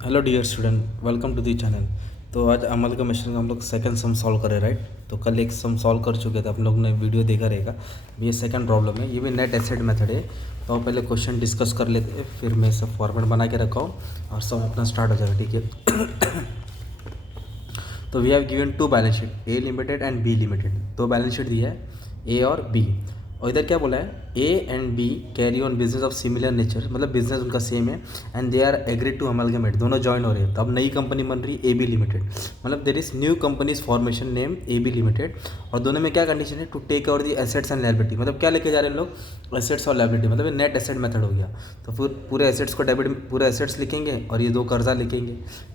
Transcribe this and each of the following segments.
Hello dear student, welcome to the channel. तो आज अमल का मिश्रण का हम लोग सेकंड सम सॉल्व करें, राइट। तो कल एक सम सॉल्व कर चुके थे, आप लोग ने वीडियो देखा रहेगा। ये सेकंड प्रॉब्लम है, ये भी नेट एसिड मेथड है। तो पहले क्वेश्चन डिस्कस कर लेते हैं, फिर मैं सब फॉर्मेट बना के रखा हूँ और सब अपना स्टार्ट हो जाएगा, ठीक है। तो we have given two balance sheet, A limited and B limited. दो बैलेंस शीट दिया है, ए और बी। और इधर क्या बोला है, A and B carry on business of similar nature, मतलब बिजनेस उनका सेम है। And they are agreed to amalgamate, दोनों ज्वाइन हो रहे हैं। तो अब नई कंपनी बन रही है ए बी लिमिटेड, मतलब there is new companies formation name A B limited. और दोनों में क्या कंडीशन है, to take over the assets and liability, मतलब क्या लेके जा रहे हैं लोग, एसेट्स और लायबिलिटी, मतलब नेट एसेट मेथड हो गया। तो फिर पूरे एसेट्स को डेबिट, पूरे एसेट्स लिखेंगे और ये दो कर्जा लिखेंगे,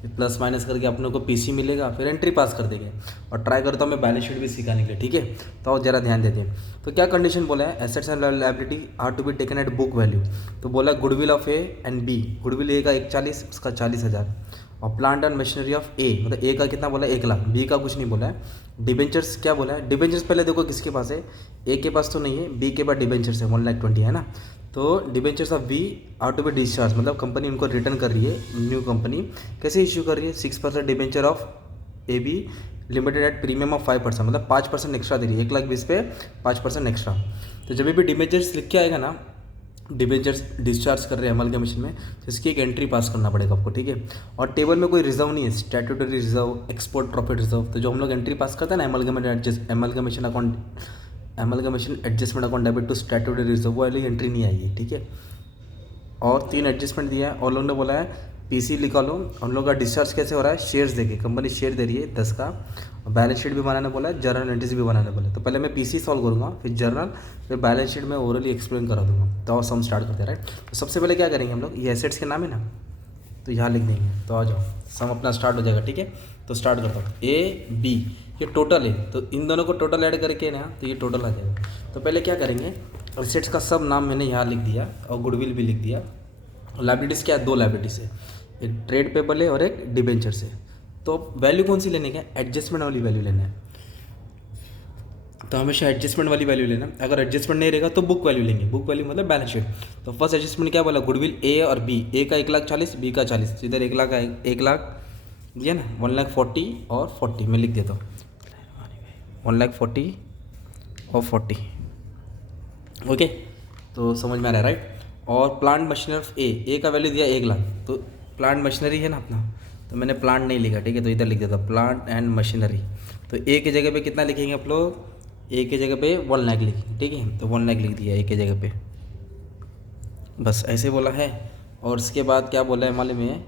प्लस माइनस करके अपने को पीसी मिलेगा, फिर एंट्री पास कर देंगे। और ट्राई करता हूँ मैं बैलेंस शीट भी सिखाने के लिए, ठीक है। तो जरा ध्यान देते हैं। तो क्या कंडीशन बोला है, assets and liability are to be taken at book value. तो बोला goodwill of A and B, goodwill A का 140, उसका 40,000। और plant and machinery of A, मतलब ए का कितना बोला है, 1 लाख। बी का कुछ नहीं बोला है। डिबेंचर्स क्या बोला है, डिबेंचर्स पहले देखो किसके पास है, ए के पास तो नहीं है, बी के पास डिबेंचर्स है 1,20,000 है ना। तो debentures of B are to be discharge, मतलब कंपनी उनको रिटर्न कर रही है, न्यू कंपनी कैसे इश्यू कर रही है, 6% debenture of A B limited at premium of 5%, मतलब 5% एक्स्ट्रा दे रही है, 1,20,000 पे 5% एक्स्ट्रा। तो जब भी डिबेंचर्स लिख के आएगा ना, डिबेंचर्स डिस्चार्ज कर रहे हैं अमल के मिशन में, तो इसकी एक एंट्री पास करना पड़ेगा आपको, ठीक है। और टेबल में कोई रिजर्व नहीं है, statutory reserve, export profit reserve. तो जो हम लोग एंट्री पास करते हैं ना amalgamation account, amalgamation adjustment account debit to statutory reserve, वो वाली एंट्री नहीं आएगी, ठीक है। और 3 एडजस्टमेंट दिया है, और लोगों ने बोला है पीसी लिखा लो। हम लोग का डिस्चार्ज कैसे हो रहा है, शेयर्स देके, कंपनी शेयर दे रही है 10 का। और बैलेंस शीट भी बनाने बोला है, जर्नल एंट्रीज भी बनाने बोला है। तो पहले मैं पीसी सॉल्व करूँगा, फिर जर्नल, फिर बैलेंस शीट में ओरली एक्सप्लेन करा दूंगा। तो और सम स्टार्ट करते हैं, राइट। तो सबसे पहले क्या करेंगे हम लोग, ये एसेट्स के नाम है ना, तो यहाँ लिख देंगे। तो आ जाओ, सम अपना स्टार्ट हो जाएगा, ठीक है। तो स्टार्ट करता हूँ, ए बी, ये टोटल है, तो इन दोनों को टोटल ऐड करके ना, तो ये टोटल आ जाएगा। तो पहले क्या करेंगे, एसेट्स का सब नाम मैंने यहाँ लिख दिया और गुडविल भी लिख दिया। लाइबिलिटीज़ क्या है, 2 लाइबिलिटीज़ है, एक ट्रेड पेबल है और एक डिबेंचर्स है। तो वैल्यू कौन सी लेने का है, एडजस्टमेंट वाली वैल्यू लेना है। तो हमेशा एडजस्टमेंट वाली वैल्यू लेना। अगर एडजस्टमेंट नहीं रहेगा तो बुक वैल्यू लेंगे, बुक वैल्यू मतलब बैलेंस शीट। तो फर्स्ट एडजस्टमेंट क्या बोला, गुडविल ए और बी, ए का 1,40,000, बी का 40, तो इधर 1 लाख, 1 लाख दिया ना, 1,40,000 और 40 मैं लिख देता हूँ, 1,40,000 और 40, ओके। तो समझ में आ रहा है, राइट। और प्लांट मशीनरी ऑफ ए का वैल्यू दिया 1 लाख, तो प्लांट मशीनरी है ना अपना, तो मैंने प्लांट नहीं लिखा, ठीक है। तो इधर लिख देता प्लांट एंड मशीनरी। तो ए की जगह पे कितना लिखेंगे आप लोग, ए की जगह पे 1 लाख लिखेंगे, ठीक है। तो 1 लाख लिख दिया ए की जगह पे, बस ऐसे बोला है। और उसके बाद क्या बोला है मालूम है,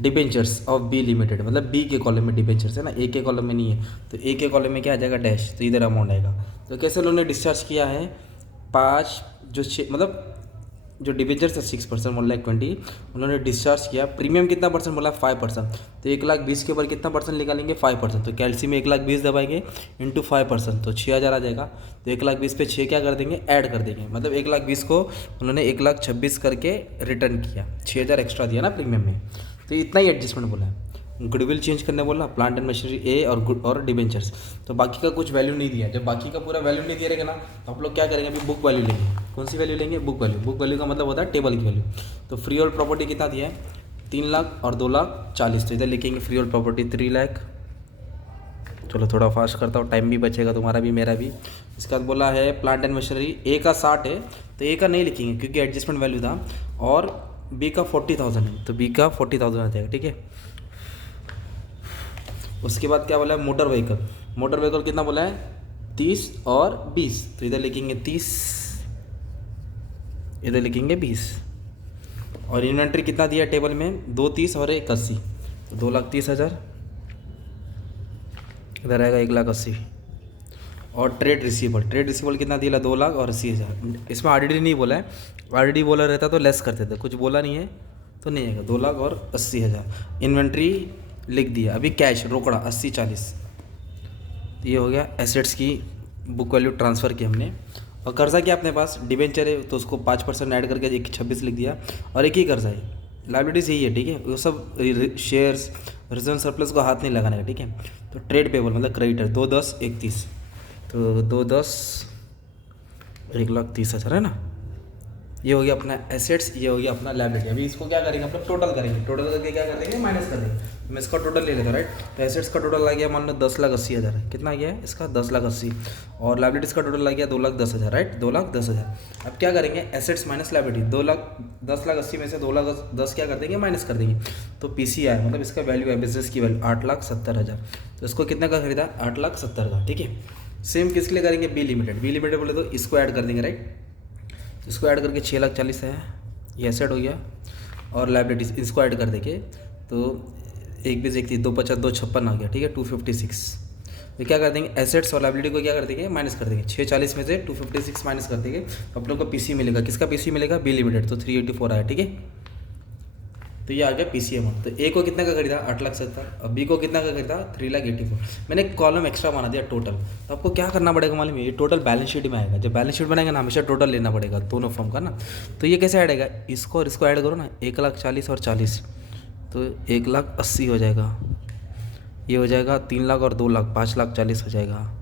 डिबेंचर्स ऑफ बी लिमिटेड, मतलब बी के कॉलम में डिबेंचर्स है ना, ए के कॉलम में नहीं है। तो ए के कॉलम में क्या आ जाएगा, डैश, तो इधर अमाउंट आएगा। तो कैसे उन्होंने डिस्चार्ज किया है, 5 जो 6, मतलब जो डिबेंचर्स है 6%, 1,20,000 उन्होंने डिस्चार्ज किया। प्रीमियम कितना परसेंट बोला, 5%। तो 1,20,000 के ऊपर कितना परसेंट निकालेंगे, 5%। तो कैलसी में 1,20,000 दबाएंगे इंटू 5%, तो 6,000 आ जाएगा। तो 1,20,000 पे 6 क्या कर देंगे, ऐड कर देंगे, मतलब 1,20,000 को उन्होंने 1,26,000 करके रिटर्न किया, 6,000 एक्स्ट्रा दिया ना प्रीमियम में। तो इतना ही एडजस्टमेंट बोला है। गुडविल चेंज करने बोला, प्लांट एंड मशीनरी ए और डिबेंचर्स। तो बाकी का कुछ वैल्यू नहीं दिया। जब बाकी का पूरा वैल्यू नहीं दिया रहेगा ना, तो आप लोग क्या करेंगे, अभी बुक वैल्यू लेंगे। कौन सी वैल्यू लेंगे, बुक वैल्यू। बुक वैल्यू का मतलब होता है टेबल की वैल्यू। तो फ्री होल्ड प्रॉपर्टी कितना दिया है, 3 लाख और 2,40,000। तो इधर लिखेंगे फ्री होल्ड प्रॉपर्टी 3 लाख। चलो थोड़ा फास्ट करता हूँ, टाइम भी बचेगा तुम्हारा भी मेरा भी। इसके बाद बोला है प्लांट एंड मशीनरी, ए का 60 है, तो ए का नहीं लिखेंगे क्योंकि एडजस्टमेंट वैल्यू था। और बी का 40,000 है, तो बी का 40,000 आ जाएगा, ठीक है। उसके बाद क्या बोला है, मोटर व्हीकल। मोटर व्हीकल कितना बोला है, 30 और 20, तो इधर लिखेंगे 30, इधर लिखेंगे 20। और इन्वेंट्री कितना दिया टेबल में, 2 30 और 1 80, तो 2,30,000, इधर आएगा 1,80,000। और ट्रेड रिसीवेबल कितना दिया, 2 लाख और 80,000। इसमें आरडीडी नहीं बोला है, आरडीडी बोला रहता तो लेस करते थे, कुछ बोला नहीं है तो नहीं आएगा, 2 लाख और 80,000। इन्वेंट्री लिख दिया। अभी कैश रोकड़ा 80-40, ये हो गया एसेट्स की बुक वैल्यू ट्रांसफ़र की हमने। और कर्जा क्या अपने पास, डिबेंचर है तो उसको 5% ऐड करके 1,26,000 लिख दिया। और एक ही कर्जा है, लाइबिलिटीज यही है, ठीक है। वो सब शेयर्स, रिजर्व सरप्लस को हाथ नहीं लगाने का, ठीक है। तो ट्रेड पेबल मतलब क्रेडिटर 2,10,31, तो 2,10,1,30,000 है ना। ये हो गया अपना एसेट्स, ये हो गया अपना लायबिलिटी। अभी इसको क्या करेंगे, अपना टोटल करेंगे, टोटल करके क्या कर देंगे, माइनस कर देंगे। तो मैं इसका टोटल ले लेता हूँ, राइट। तो एसेट्स का टोटल आ गया मान लो 10,80,000, कितना आ गया है इसका 10,80,000, और लायबिलिटीज़ का टोटल आ गया 2,10,000, राइट, 2,10,000। अब क्या करेंगे, एसेट्स माइनस लायबिलिटी, 10,80,000 में से 2,10,000 क्या कर देंगे, माइनस कर देंगे। तो पीसी आया, मतलब इसका वैल्यू है बिजनेस की वैल्यू 8,70,000। तो इसको कितना का खरीदा, 8,70,000 का, ठीक है। सेम किसके लिए करेंगे, बी लिमिटेड। बी लिमिटेड बोले तो इसको ऐड कर देंगे, राइट। तो इसको ऐड करके 6,40,000 है, ये एसेट हो गया। और लाइबिलिटीज इसको ऐड कर देंगे तो 1 20 1 3 2 50 2 56 आ गया, ठीक है, 256। तो क्या कर देंगे, एसेट्स और लाइबिलिटी को क्या कर देंगे, माइनस कर देंगे। 640 में से 256 माइनस कर देंगे तो आप लोग को पीसी मिलेगा। किसका पीसी मिलेगा, बी लिमिटेड। तो 384 आया, ठीक है। तो ये आ गया पीसी अमाउंट। तो ए को कितना का खरीदा, 8,70,000, और बी को कितना का खरीदा, 3,84,000। मैंने एक कॉलम एक्स्ट्रा बना दिया टोटल। तो आपको क्या करना पड़ेगा मालूम है, ये टोटल बैलेंस शीट में आएगा। जब बैलेंस शीट बनाएगा ना, हमेशा टोटल लेना पड़ेगा दोनों फॉर्म का ना। तो ये कैसे ऐड आएगा, इसको और इसको ऐड करो ना, 1,40,000 और 40, तो 1,80,000 हो जाएगा। ये हो जाएगा 3,00,000 और 2,00,000, 5,40,000 हो जाएगा।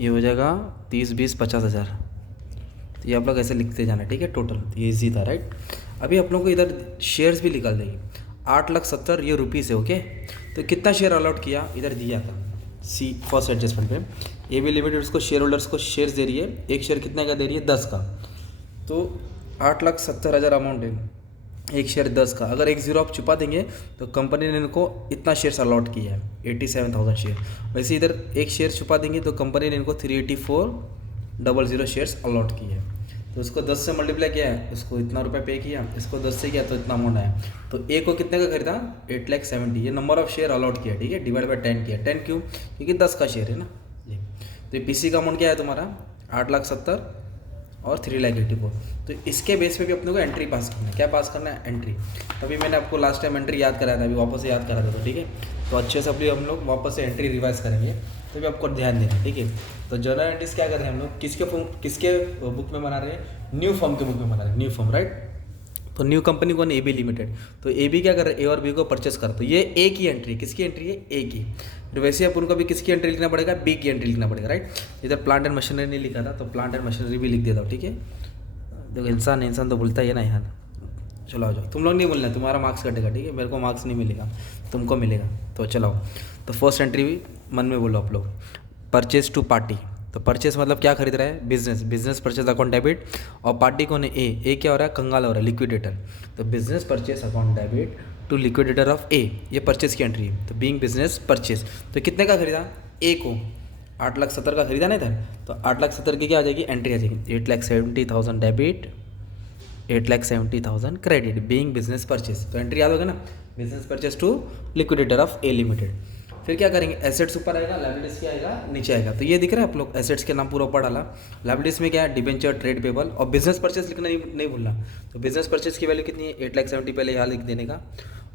ये हो जाएगा 30 20 50,000। तो ये आप लोग ऐसे लिखते जाना, ठीक है, टोटल। तो ये ईजी था, राइट। अभी आप लोग को इधर शेयर्स भी निकाल देंगे। 8,70,000 ये रुपीज़ है, ओके। तो कितना शेयर अलॉट किया, इधर दिया था सी फर्स्ट एडजस्टमेंट पे। ए बी लिमिटेड उसको शेयर होल्डर्स को शेयर्स दे रही है। एक शेयर कितने का दे रही है, 10 का। तो 8,70,000 अमाउंट है, एक शेयर 10 का। अगर 1 0 आप छुपा देंगे तो कंपनी ने इनको इतना शेयर्स अलॉट किया है, 87,000 शेयर। वैसे इधर एक शेयर छुपा देंगे तो कंपनी ने इनको 384,000 शेयर्स अलॉट किए हैं। तो इसको 10 से मल्टीप्लाई किया है, इसको इतना रुपये पे किया, इसको 10 से किया तो इतना अमाउंट आया। तो ए को कितने का खरीदा, 8,70,000। ये नंबर ऑफ शेयर अलॉट किया, ठीक है, डिवाइड बाय 10 किया। 10 क्यों, क्योंकि 10 का शेयर है ना ये। तो ये पीसी का अमाउंट क्या है तुम्हारा, 8,70,000 और 3,84,000। तो इसके बेस पे भी अपने को एंट्री पास करना है। क्या पास करना है, एंट्री। तभी मैंने आपको लास्ट टाइम एंट्री याद कराया था, अभी वापस से याद करा था, तो ठीक है। तो अच्छे से अभी हम लोग वापस से एंट्री रिवाइज करेंगे, तो भी आपको ध्यान देना, ठीक है। तो जर्नल एंट्रीज क्या कर रहे हैं हम लोग, किसके बुक में बना रहे हैं, न्यू फॉर्म के बुक में बना रहे हैं, न्यू फॉर्म, राइट। तो न्यू कंपनी कौन, ए बी लिमिटेड। तो ए बी क्या कर रहे हैं, ए और बी को परचेस कर। तो ये ए की एंट्री, किसकी एंट्री है, ए की। फिर वैसे अपन को भी किसकी एंट्री लिखना पड़ेगा, बी की एंट्री लिखना पड़ेगा, राइट। इधर प्लांट एंड मशीनरी नहीं लिखा था, तो प्लांट एंड मशीनरी भी लिख देता हूँ, ठीक है। देखो इंसान तो बोलता ही है ना यार। चलो आ जाओ, तुम लोग नहीं बोलना, तुम्हारा मार्क्स कटेगा, ठीक है। मेरे को मार्क्स नहीं मिलेगा, तुमको मिलेगा। तो चलाओ। तो फर्स्ट एंट्री भी मन में बोलो आप लोग, परचेज टू पार्टी। तो परचेस मतलब क्या खरीद रहा है, बिजनेस परचेज अकाउंट डेबिट। और पार्टी कौन है, ए क्या हो रहा है, कंगाल हो रहा है, लिक्विडेटर। तो business purchase account debit to liquidator of A, ये परचेस की एंट्री है। तो बीइंग बिजनेस परचेस, तो कितने का खरीदा, ए को 8,70,000 का खरीदा नहीं था। तो 8,70,000 की क्या आ जाएगी, एंट्री आ जाएगी, 8,70,000 debit, 8,70,000 credit, being business purchase. तो एंट्री याद होगा ना, business purchase to liquidator of A limited. फिर क्या करेंगे, एसेट्स ऊपर आएगा, लायबिलिटीज क्या आएगा, नीचे आएगा। तो ये दिख रहा है आप लोग, एसेट्स के नाम पूरा ऊपर डाला, लायबिलिटीज में क्या है, डिबेंचर, ट्रेड पेबल, और बिजनेस परचेस लिखना नहीं भूलना। तो बिजनेस परचेस की वैल्यू कितनी है, 8,70,000 पहले यहाँ लिख देने का।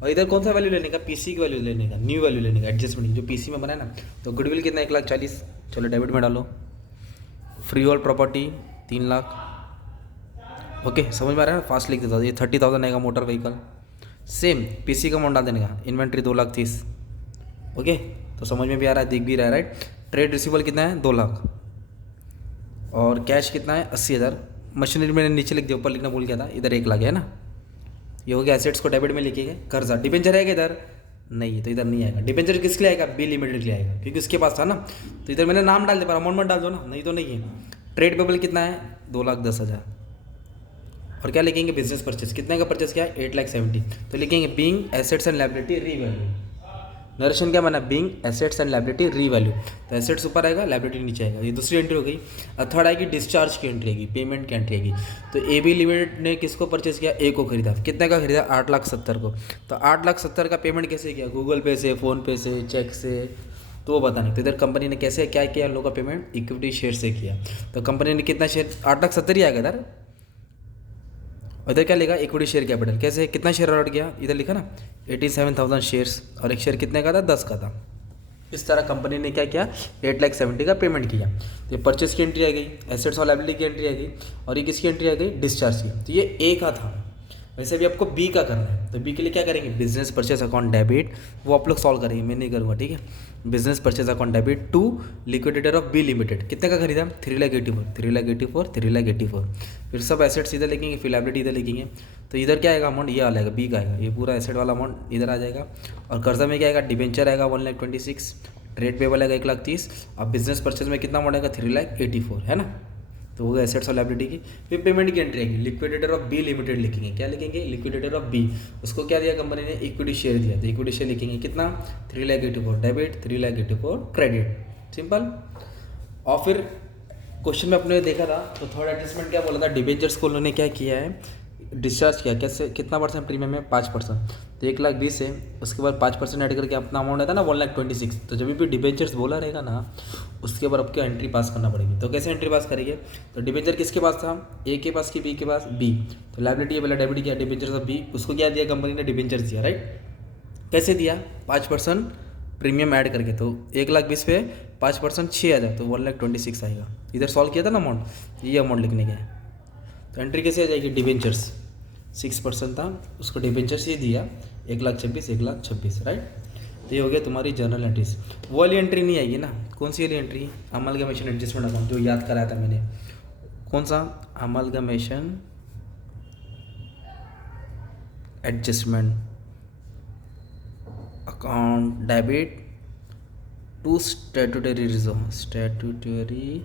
और इधर कौन सा वैल्यू लेने का, पीसी की वैल्यू लेने का, न्यू वैल्यू लेने का, एडजस्टमेंट जो पीसी में बना है ना। तो गुडविल कितना, 1,40,000, चलो डेबिट में डालो। फ्री होल्ड प्रॉपर्टी 3,00,000, ओके, समझ में आ रहा है ना, फास्ट लिख देता हूँ। ये 30,000 आएगा मोटर व्हीकल, सेम पीसी का अमाउंट डाल देने का। इन्वेंट्री 2,30,000, ओके, तो समझ में भी आ रहा है, दिख भी रहा है, राइट। ट्रेड रिसीवेबल कितना है, 2,00,000, और कैश कितना है, 80,000। मशीनरी मैंने नीचे लिख दिया, ऊपर लिखना भूल गया था, इधर 1,00,000 है ना। ये हो गया एसेट्स को डेबिट में लिखेंगे। कर्जा, डिबेंचर आएगा इधर, नहीं तो इधर नहीं आएगा। डिबेंचर किसके लिए आएगा, बी लिमिटेड के लिए आएगा, क्योंकि उसके पास था ना। तो इधर मैंने नाम डाल दिया, पर अमाउंट मत डाल दो ना, नहीं तो नहीं है। ट्रेड पेबल कितना है, 2,10,000, और क्या लिखेंगे, बिजनेस परचेस, कितने का परचेस किया, 8,70,000। तो लिखेंगे being assets and liability revalue. Narration क्या बना, being assets and liability revalue. तो एसेट्स ऊपर आएगा, लायबिलिटी नीचे आएगा। ये दूसरी एंट्री हो गई। और थर्ड आएगी डिस्चार्ज की एंट्री आएगी, पेमेंट की एंट्री आएगी। तो ए बी लिमिटेड ने किसको परचेस किया, ए को खरीदा। कितने का खरीदा, 8,70,000 को। तो 8,70,000 का पेमेंट कैसे किया, गूगल पे से, फ़ोनपे से, चेक से, तो वो बताने। तो इधर कंपनी ने कैसे क्या किया, लोगों का पेमेंट इक्विटी शेयर से किया। तो कंपनी ने कितना शेयर, 8,70,000 ही आएगा इधर। इधर क्या लिखा, इक्विटी शेयर कैपिटल, कैसे कितना शेयर अलॉट किया, इधर लिखा ना 87,000 शेयर्स, और एक शेयर कितने का था, 10 का था। इस तरह कंपनी ने क्या किया, 8,70,000 का पेमेंट किया। तो ये परचेस की एंट्री आ गई, एसेट्स और लायबिलिटी की एंट्री आ गई, और ये किसकी एंट्री आ गई, डिस्चार्ज की। तो ये ए का था, वैसे भी आपको बी का करना है, तो बी के लिए क्या करेंगे, बिजनेस परचेज अकाउंट डेबिट, वो आप लोग सॉल्व करेंगे, मैं नहीं करूँगा, ठीक है। Business purchase account debit to liquidator of B limited, कितने का खरीदा, 3,84,000, 3,84,000, 3,84,000। फिर सब एसेट्स इधर लिखेंगे, फिर लायबिलिटी इधर लिखेंगे, तो इधर क्या आएगा अमाउंट, ये आ जाएगा बी का आएगा, ये पूरा एसेट वाला अमाउंट इधर आ जाएगा। और कर्जा में क्या आएगा, डिबेंचर आएगा 1,26,000, ट्रेड पेबल आएगा 1,30,000, अब बिजनेस परचेज में कितना अमाउंट आएगा, 3,84,000, है ना। तो हो गया एसेट्स और लायबिलिटी की। फिर पेमेंट की एंट्री आएगी, लिक्विडेटर ऑफ बी लिमिटेड लिखेंगे, क्या लिखेंगे, लिक्विडेटर ऑफ बी, उसको क्या दिया कंपनी ने, इक्विटी शेयर दिया, तो इक्विटी शेयर लिखेंगे कितना, 3,84,000 डेबिट, 3,84,000 क्रेडिट, सिंपल। और फिर क्वेश्चन में अपने देखा था तो थर्ड एडजस्टमेंट क्या बोला था, डिबेंचर्स को उन्होंने क्या किया है, डिस्चार्ज किया, कैसे, कितना परसेंट प्रीमियम है, 5%, तो 1,20,000 है, उसके बाद 5% ऐड करके अपना अमाउंट आता है ना 1,26,000, तो जब भी डिबेंचर्स बोला रहेगा ना उसके बाद आपको एंट्री पास करना पड़ेगी। तो कैसे एंट्री पास करेंगे, तो डिबेंचर किसके पास था, ए के पास, की बी के पास, बी, तो लायबिलिटी पहले डेबिट किया, डिबेंचर्स ऑफ बी, उसको क्या दिया कंपनी ने, डिबेंचर्स दिया, राइट। कैसे दिया, 5% प्रीमियम ऐड करके, तो 1,20,000 पे 5% 6,000, तो 1,26,000 आएगा। इधर सॉल्व किया था ना अमाउंट, ये अमाउंट लिखने का है, तो एंट्री कैसे आ जाएगी, डिबेंचर्स 6% था, उसको डिबेंचर्स ये दिया 1,26,000, 1,26,000, राइट। तो ये हो गया तुम्हारी जर्नल एंट्रीज। वो वाली एंट्री नहीं आएगी ना, कौन सी वाली एंट्री, अमलगमेशन एडजस्टमेंट अकाउंट, जो याद कराया था मैंने, कौन सा, amalgamation adjustment account debit to statutory reserve, statutory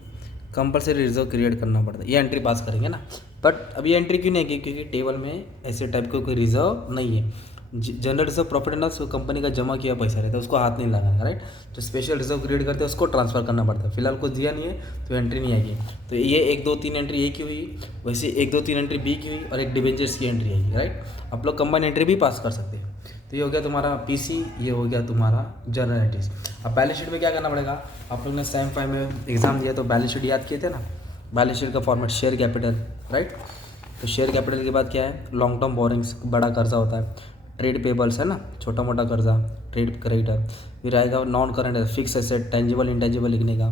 compulsory reserve create करना पड़ता है, ये एंट्री पास करेंगे ना। बट अभी एंट्री क्यों नहीं आएगी, क्योंकि टेबल में ऐसे टाइप का कोई रिजर्व नहीं है। General reserve profit and loss company का जमा किया पैसा रहता है, उसको हाथ नहीं लगाना, राइट। जो स्पेशल रिजर्व क्रिएट करते हैं उसको ट्रांसफर करना पड़ता है, फिलहाल कुछ दिया नहीं है तो एंट्री नहीं आएगी। तो ये 1, 2, 3 एंट्री ए की हुई, वैसे 1, 2, 3 एंट्री बी की हुई, और एक डिबेंचर्स की एंट्री आएगी, राइट। आप लोग कंबाइन एंट्री भी पास कर सकते हैं। तो ये हो गया तुम्हारा पीसी, ये हो गया तुम्हारा जर्नल एंट्रीज। अब बैलेंस शीट में क्या करना पड़ेगा, आप लोग ने सेम 5 में एग्जाम दिया तो बैलेंस शीट याद किए थे ना, बैलेंस शीट का फॉर्मेट शेयर कैपिटल, राइट। तो शेयर कैपिटल के बाद क्या है, लॉन्ग टर्म बोरिंग्स, बड़ा कर्जा होता है, ट्रेड पेबल्स है ना, छोटा मोटा कर्जा, ट्रेड क्रेडिटर, फिर आएगा non current fix asset, tangible intangible लिखने का,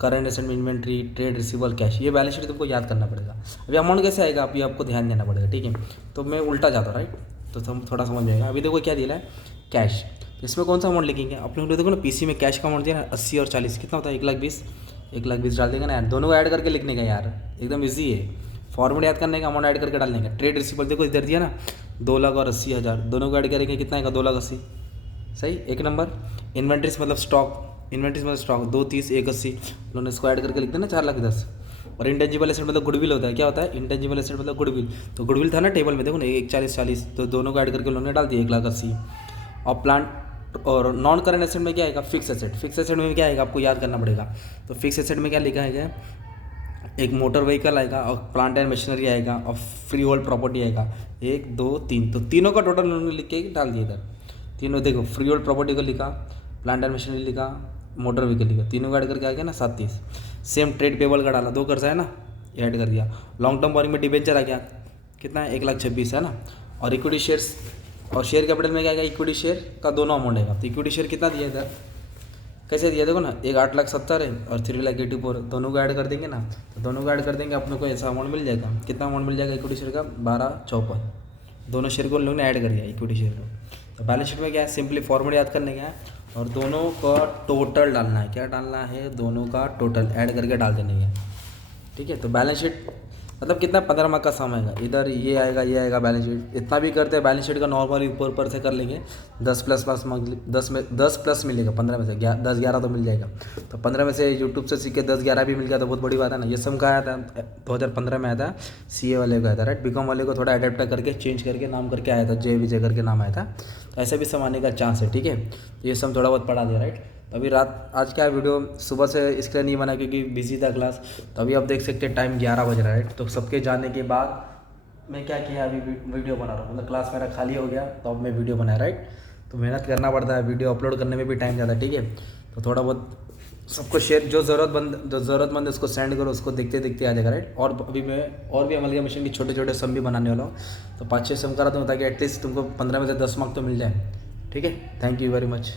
करंट एसेट में इन्वेंट्री, ट्रेड रिसीवेबल, कैश, ये बैलेंस शीट तुमको याद करना पड़ेगा। अभी अमाउंट कैसे आएगा, अभी आपको ध्यान देना पड़ेगा, ठीक है। तो मैं उल्टा जाता हूँ, राइट, तो थोड़ा समझ में आएगा। अभी देखो क्या दिया है, कैश, इसमें कौन सा अमाउंट लिखेंगे, आप लोग देखो ना पीसी में कैश का अमाउंट दिया ना 80 और 40, कितना होता है, 1,20,000, 1,20,000 डाल देंगे ना यार, दोनों को ऐड करके लिखने का यार, एकदम ईजी है, फॉर्मूला याद करने का, अमाउंट ऐड करके डालने का। ट्रेड रिसीवेबल देखो इधर दिया ना 2,80,000, दोनों को ऐड करेंगे कितना आएगा, 2,80,000, सही, एक नंबर। इन्वेंट्रीज मतलब स्टॉक, इन्वेंट्रीज मतलब स्टॉक 230, 180, उन्होंने इसको ऐड करके लिखते हैं ना 4,10,000। और इंटेंजिबल एसेट मतलब गुडविल होता है, क्या होता है, इंटेंजिबल एसेट मतलब गुडविल, तो गुडविल था ना टेबल में देखो ना 1,40,40, तो दोनों को ऐड करके उन्होंने डाल दिया 1,80,000। और प्लांट और नॉन करंट एसेट में क्या आएगा, फिक्स एसेट, फिक्स एसेट में क्या आएगा आपको याद करना पड़ेगा। तो फिक्स एसेट में क्या लिखा है, एक मोटर व्हीकल आएगा, और प्लांट एंड मशीनरी आएगा, और फ्री होल्ड प्रॉपर्टी आएगा, 1, 2, 3, तो तीनों का टोटल उन्होंने लिख के डाल दिया इधर। तीनों देखो, फ्री होल्ड प्रॉपर्टी को लिखा, प्लांट एंड मशीनरी लिखा, मोटर व्हीकल लिखा, तीनों का ऐड करके आ गया ना 37। सेम ट्रेड पेबल का डाला, 2 कर्जा है ना, ये ऐड कर दिया। लॉन्ग टर्म बोरिंग में डिबेंचर आ गया, कितना है, 1,26,000 है ना। और इक्विटी शेयर्स और शेयर कैपिटल में क्या आएगा, इक्विटी शेयर का दोनों अमाउंट आएगा। तो इक्विटी शेयर कितना दिया इधर, कैसे दिया देखो ना, एक 8,70,000 है और 3,84,000, दोनों को ऐड कर देंगे ना, तो दोनों को ऐड कर देंगे अपने को ऐसा अमाउंट मिल जाएगा। कितना अमाउंट मिल जाएगा इक्विटी शेयर का, 12,54, दोनों शेयर को लोगों ने ऐड कर दिया इक्विटी शेयर को। तो बैलेंस शीट में क्या है, सिंपली फॉर्मूला याद करने का है, और दोनों का टोटल डालना है, क्या डालना है, दोनों का टोटल ऐड करके डाल देने का, ठीक है। तो बैलेंस शीट मतलब कितना, 15 मार्क का सम आएगा, इधर ये आएगा बैलेंस शीट, इतना भी करते हैं बैलेंस शीट का नॉर्मली ऊपर से कर लेंगे, 10 प्लस मार्क, 10 प्लस मिलेगा, 15 में से 10-11 तो मिल जाएगा। तो 15 में से यूट्यूब से सीख के 10-11 भी मिल गया तो बहुत बड़ी बात है ना। ये सम का आया था 2015 में आया था, CA वाले का आया था, राइट। बीकॉम वाले को थोड़ा अडेप्ट करके चेंज करके नाम करके आया था, जय विजय करके नाम आया था, तो ऐसे भी सम आने का चांस है, ठीक है। तो ये सम थोड़ा बहुत पढ़ा दिया, राइट। अभी रात आज क्या वीडियो सुबह से इसलिए नहीं बना क्योंकि बिजी था क्लास, तो अभी आप देख सकते हैं टाइम 11 बज रहा है, तो सबके जाने के बाद मैं क्या किया, अभी वीडियो बना रहा हूँ, मतलब क्लास मेरा खाली हो गया तो अब मैं वीडियो बनाया, राइट। तो मेहनत करना पड़ता है, वीडियो अपलोड करने में भी टाइम ज़्यादा, ठीक है। तो थोड़ा बहुत सबको शेयर, जो ज़रूरतमंद है उसको सेंड करो, उसको देखते देखते आ जाएगा, राइट। और अभी मैं और भी अमलगमेशन की छोटे छोटे सम भी बनाने वाला हूँ, तो 5-6 सम करा दूँ ताकि एटलीस्ट तुमको 15 में से 10 मार्क तो मिल जाए, ठीक है। Thank you very much.